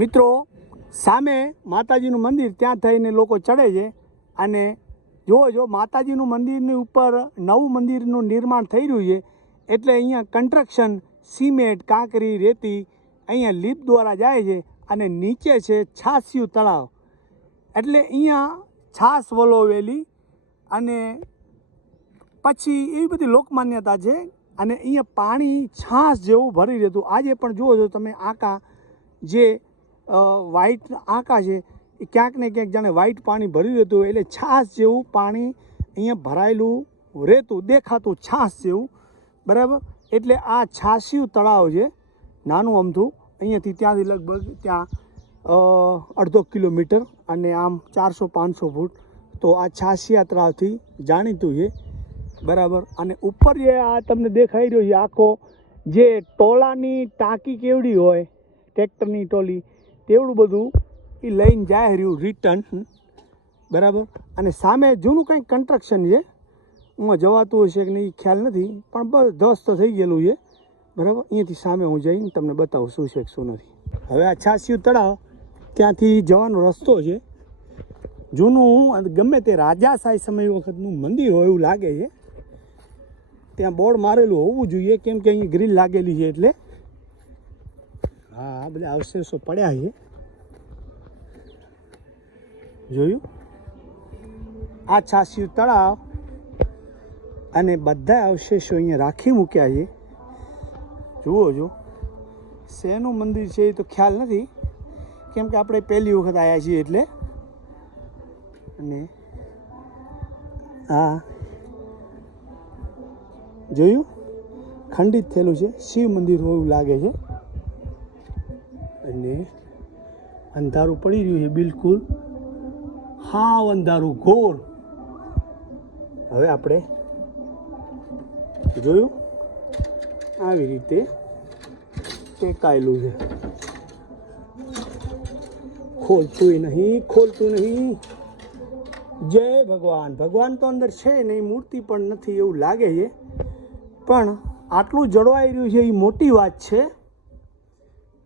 મિત્રો, સામે માતાજીનું મંદિર ત્યાં થઈને લોકો ચડે છે અને જુઓ જો માતાજીનું મંદિરની ઉપર નવું મંદિરનું નિર્માણ થઈ રહ્યું છે, એટલે અહીંયા કન્સ્ટ્રક્શન સિમેન્ટ કાંકરી, રેતી અહીંયા લીપ દ્વારા જાય છે અને નીચે છે છાસિયું તળાવ. એટલે અહીંયા છાસ વલોવેલી અને પછી એવી બધી લોકમાન્યતા છે અને અહીંયા પાણી છાસ જેવું ભરી રહેતું. આજે પણ જુઓ છો તમે આકા જે વ્હાઈટ આકા છે, એ ક્યાંક ને ક્યાંક જાણે વ્હાઈટ પાણી ભરી રહેતું એટલે છાસ જેવું પાણી અહીંયા ભરાયેલું રહેતું, દેખાતું છાસ જેવું, બરાબર? એટલે આ છાસિયું તળાવ છે, નાનું અમથું, અહીંયાથી ત્યાંથી લગભગ ત્યાં અડધો કિલોમીટર અને આમ ચારસો, પાંચસો ફૂટ, તો આ છાસિયા તળાવથી જાણીતું છે, બરાબર? અને ઉપર જે આ તમને દેખાઈ રહ્યો છે, આખો જે ટોળાની ટાંકી કેવડી હોય, ટ્રેક્ટરની ટોલી તેવડું બધું એ લઈને જાય રહ્યું રિટર્ન બરાબર? અને સામે જૂનું કંઈક કન્સ્ટ્રક્શન છે. હું જવાતું હશે કે નહીં ખ્યાલ નથી, પણ બસ ધસ તો થઈ ગયેલું છે. બરાબર? અહીંયાથી સામે હું જઈને તમને બતાવું શું છે શું નથી. હવે આ છાસિયું તળાવ, ત્યાંથી જવાનો રસ્તો છે. જૂનું ગમે તે રાજાશાહી સમય વખતનું મંદિર હોય એવું લાગે છે. ત્યાં બોર્ડ મારેલું હોવું જોઈએ, કેમ કે અહીં ગ્રીલ લાગેલી છે એટલે. હા, આ બધા અવશેષો પડ્યા છે. જોયું? આ છાસિયું તળાવ અને બધા અવશેષો અહીંયા રાખી મૂક્યા છે. જુઓ જો શેનું મંદિર છે એ તો ખ્યાલ નથી, કેમ કે આપણે પહેલી વખત આવ્યા છીએ એટલે. અને હા જોયું? ખંડિત થયેલું છે. શિવ મંદિર હોય એવું લાગે છે. અને અંધારું પડી રહ્યું છે, બિલકુલ. હાવ અંધારું, ઘોર. હવે આપણે જોયું આવી રીતે ટેકાયેલું છે. ખોલતું નહીં ખોલતું નહીં. જય ભગવાન. ભગવાન તો અંદર છે નહીં, મૂર્તિ પણ નથી એવું લાગે છે. પણ આટલું જળવાઈ રહ્યું છે, એ મોટી વાત છે.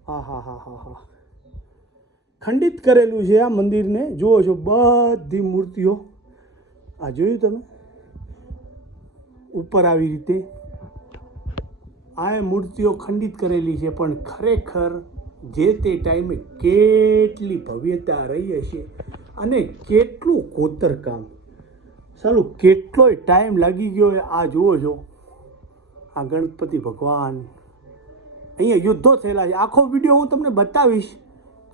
હા હા હા હા હા. ખંડિત કરેલું છે આ મંદિરને. જુઓ છો બધી મૂર્તિઓ. આ જોયું તમે? ઉપર આવી રીતે. આ મૂર્તિઓ ખંડિત કરેલી છે, પણ ખરેખર જે તે ટાઈમે કેટલી ભવ્યતા રહી હશે અને કેટલું કોતરકામ. સાલું, કેટલોય ટાઈમ લાગી ગયો આ જુઓ છો. આ ગણપતિ ભગવાન અહીંયા યુદ્ધો થયેલા છે. આખો વીડિયો હું તમને બતાવીશ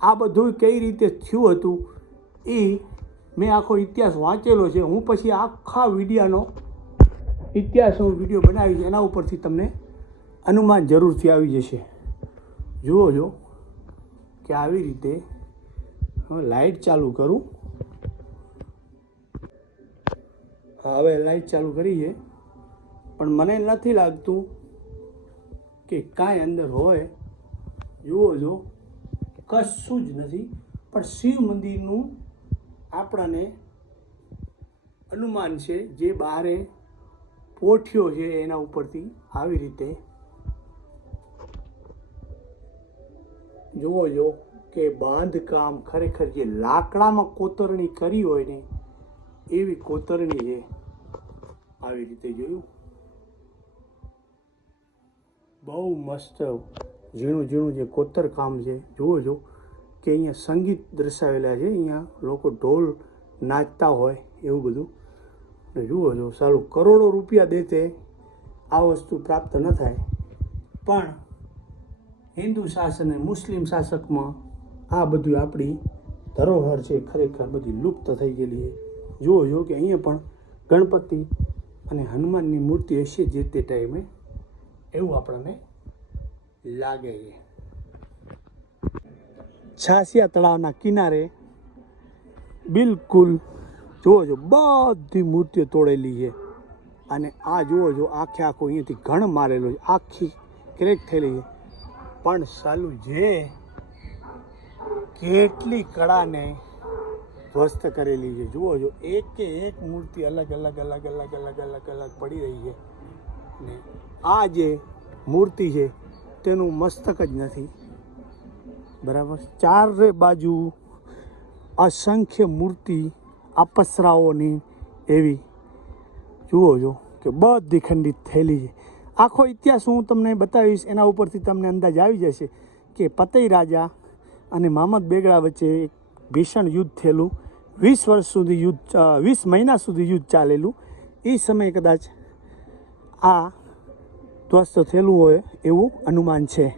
આ બધું કઈ રીતે થયું હતું એ મેં આખો ઇતિહાસ વાંચેલો છે. હું પછી આખા વિડીયાનો ઇતિહાસનો વીડિયો બનાવીશ. એના ઉપરથી તમને અનુમાન જરૂરથી આવી જશે. જુઓ જો કે આવી રીતે હું લાઇટ ચાલુ કરું. હવે લાઇટ ચાલુ કરી છે. પણ મને નથી લાગતું કે કાંઈ અંદર હોય જુઓ જો, કશું જ નથી. પણ શિવ મંદિરનું આપણાને અનુમાન છે જે બહારે પોઠ્યો છે એના ઉપરથી આવી રીતે. જુઓ જો કે બાંધકામ ખરેખર જે લાકડામાં કોતરણી કરી હોય ને, એવી કોતરણી છે. આવી રીતે જોયું. બહુ મસ્ત ઝીણું ઝીણું જે કોતર કામ છે. જુઓ જો કે અહીંયા સંગીત દર્શાવેલા છે. અહીંયા લોકો ઢોલ નાચતા હોય એવું બધું. જુઓ જો સારું કરોડો રૂપિયા દેતે આ વસ્તુ પ્રાપ્ત ન થાય. પણ હિન્દુ શાસન અને મુસ્લિમ શાસકમાં આ બધું આપણી ધરોહર છે. ખરેખર બધી લુપ્ત થઈ ગયેલી છે. જુઓ જો કે અહીંયા પણ ગણપતિ અને હનુમાનની મૂર્તિ હશે જે તે ટાઈમે એવું આપણને લાગે છે. છાસિયા તળાવના કિનારે બિલકુલ જુઓ છો બધી મૂર્તિઓ તોડેલી છે. અને આ જુઓ છો આખે આખો અહીંયાથી ઘણ મારેલો છે. આખી ક્રેક થયેલી છે. પણ સાલું જે કેટલી કળાને ધ્વસ્ત કરેલી છે. જુઓ છો એક એક મૂર્તિ અલગ અલગ અલગ અલગ અલગ અલગ અલગ પડી રહી છે. આ જે મૂર્તિ છે, તેનું મસ્તક જ નથી. બરાબર? ચારે બાજુ અસંખ્ય મૂર્તિ આપસરાઓની એવી. જુઓ છો કે બધી ખંડિત થયેલી છે. આખો ઇતિહાસ હું તમને બતાવીશ, એના ઉપરથી તમને અંદાજ આવી જશે કે પતઈ રાજા અને મામદ બેગડા વચ્ચે એક ભીષણ યુદ્ધ થયેલું. વીસ વર્ષ સુધી યુદ્ધ વીસ મહિના સુધી યુદ્ધ ચાલેલું. એ સમયે કદાચ આ ધ્વસ્ત થયેલું હોય એવું અનુમાન છે.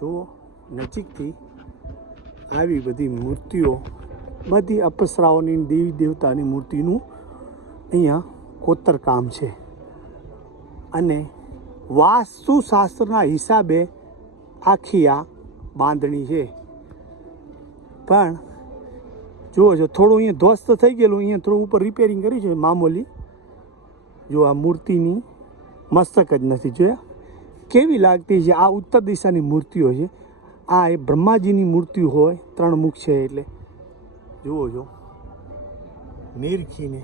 જુઓ, નજીકથી આવી બધી મૂર્તિઓ, બધી અપસરાઓની દેવી દેવતાની મૂર્તિનું અહીંયા કોતરકામ છે. અને વાસ્તુશાસ્ત્રના હિસાબે આખી આ બાંધણી છે. પણ જુઓ છો થોડું અહીંયા ધ્વસ્ત થઈ ગયેલું, અહીંયા થોડું ઉપર રિપેરિંગ કર્યું છે, મામૂલી. જો આ મૂર્તિની મસ્તક જ નથી જોયા. કેવી લાગતી છે? આ ઉત્તર દિશાની મૂર્તિઓ છે. આ એ બ્રહ્માજીની મૂર્તિ હોય, ત્રણ મુખ છે એટલે. જુઓ છો નીરખીને.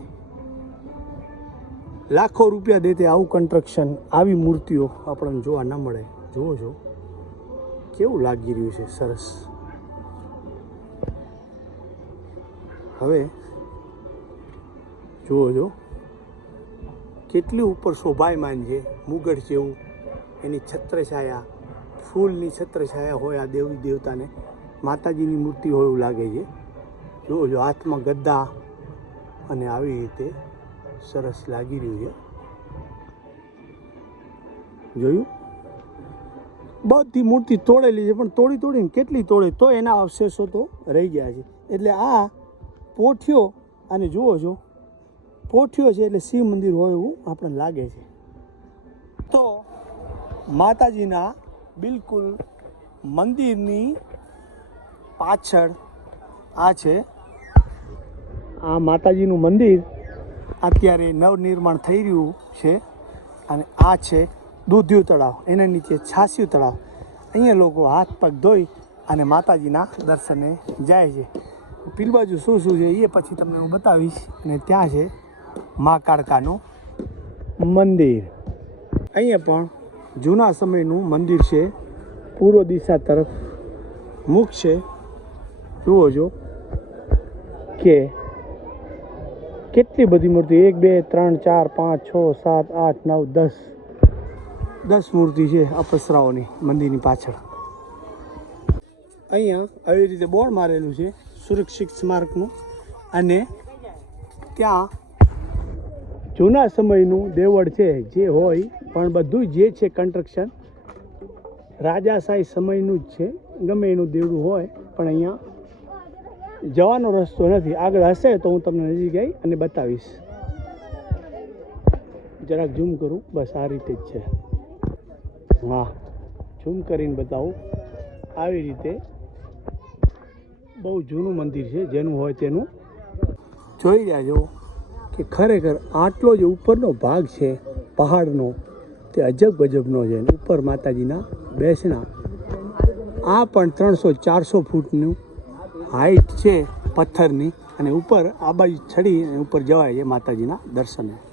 લાખો રૂપિયા દેતે આવું કન્સ્ટ્રક્શન આવી મૂર્તિઓ આપણને જોવા ન મળે. જુઓ છો કેવું લાગી રહ્યું છે? સરસ. હવે જુઓ છો કેટલી ઉપર શોભાયમાન છે? મુગટ જેવું. એની છત્રછાયા, ફૂલની છત્રછાયા હોય આ દેવી દેવતાને, માતાજીની મૂર્તિ હોય એવું લાગે છે. જો જો હાથમાં ગદ્દા અને આવી રીતે સરસ લાગી રહ્યું છે. જોયું? બધી મૂર્તિ તોડેલી છે, પણ તોડી તોડીને કેટલી તોડે? તો એના અવશેષો તો રહી ગયા છે. એટલે આ પોઠિયો, અને જુઓ છો પોઠિયો છે એટલે શિવ મંદિર હોય એવું આપણને લાગે છે. તો માતાજીના બિલકુલ મંદિરની પાછળ આ છે. આ માતાજીનું મંદિર અત્યારે નવનિર્માણ થઈ રહ્યું છે અને આ છે દૂધિયું તળાવ. એના નીચે છાસિયું તળાવ. અહીંયા લોકો હાથ પગ ધોઈ અને માતાજીના દર્શને જાય છે. પેલી શું શું છે એ પછી તમને હું બતાવીશ. અને ત્યાં છે મા કાળકાનું મંદિર. અહીંયા પણ જૂના સમયનું મંદિર છે. પૂર્વ દિશા તરફ મુખ છે. જુઓ છો કે કેટલી બધી મૂર્તિ? એક, બે, ત્રણ, ચાર, પાંચ, છ, સાત, આઠ, નવ, દસ. દસ મૂર્તિ છે અપસરાઓની મંદિરની પાછળ. અહીંયા આવી રીતે બોર્ડ મારેલું છે સુરક્ષિત સ્મારકનું. અને ત્યાં જૂના સમયનું દેવળ છે, જે હોય, પણ બધું જે છે કન્સ્ટ્રક્શન રાજાશાહી સમયનું જ છે, ગમે એનું દેવડું હોય, પણ અહીંયા જવાનો રસ્તો નથી. આગળ હશે તો હું તમને નજીક આવી અને બતાવીશ. જરાક ઝૂમ કરું. બસ આ રીતે જ છે. હા ઝૂમ કરીને બતાવું. આવી રીતે બહુ જૂનું મંદિર છે, જેનું હોય તેનું. જોઈ જાજો કે ખરેખર આટલો જે ઉપરનો ભાગ છે, પહાડનો, તે અજબ ગજબનો છે ઉપર માતાજીના બેસણા. આ પણ ત્રણસો ચારસો ફૂટનું હાઈટ છે પથ્થરની. અને ઉપર, આ બાજુ ચડી ઉપર જવાય છે માતાજીના દર્શને.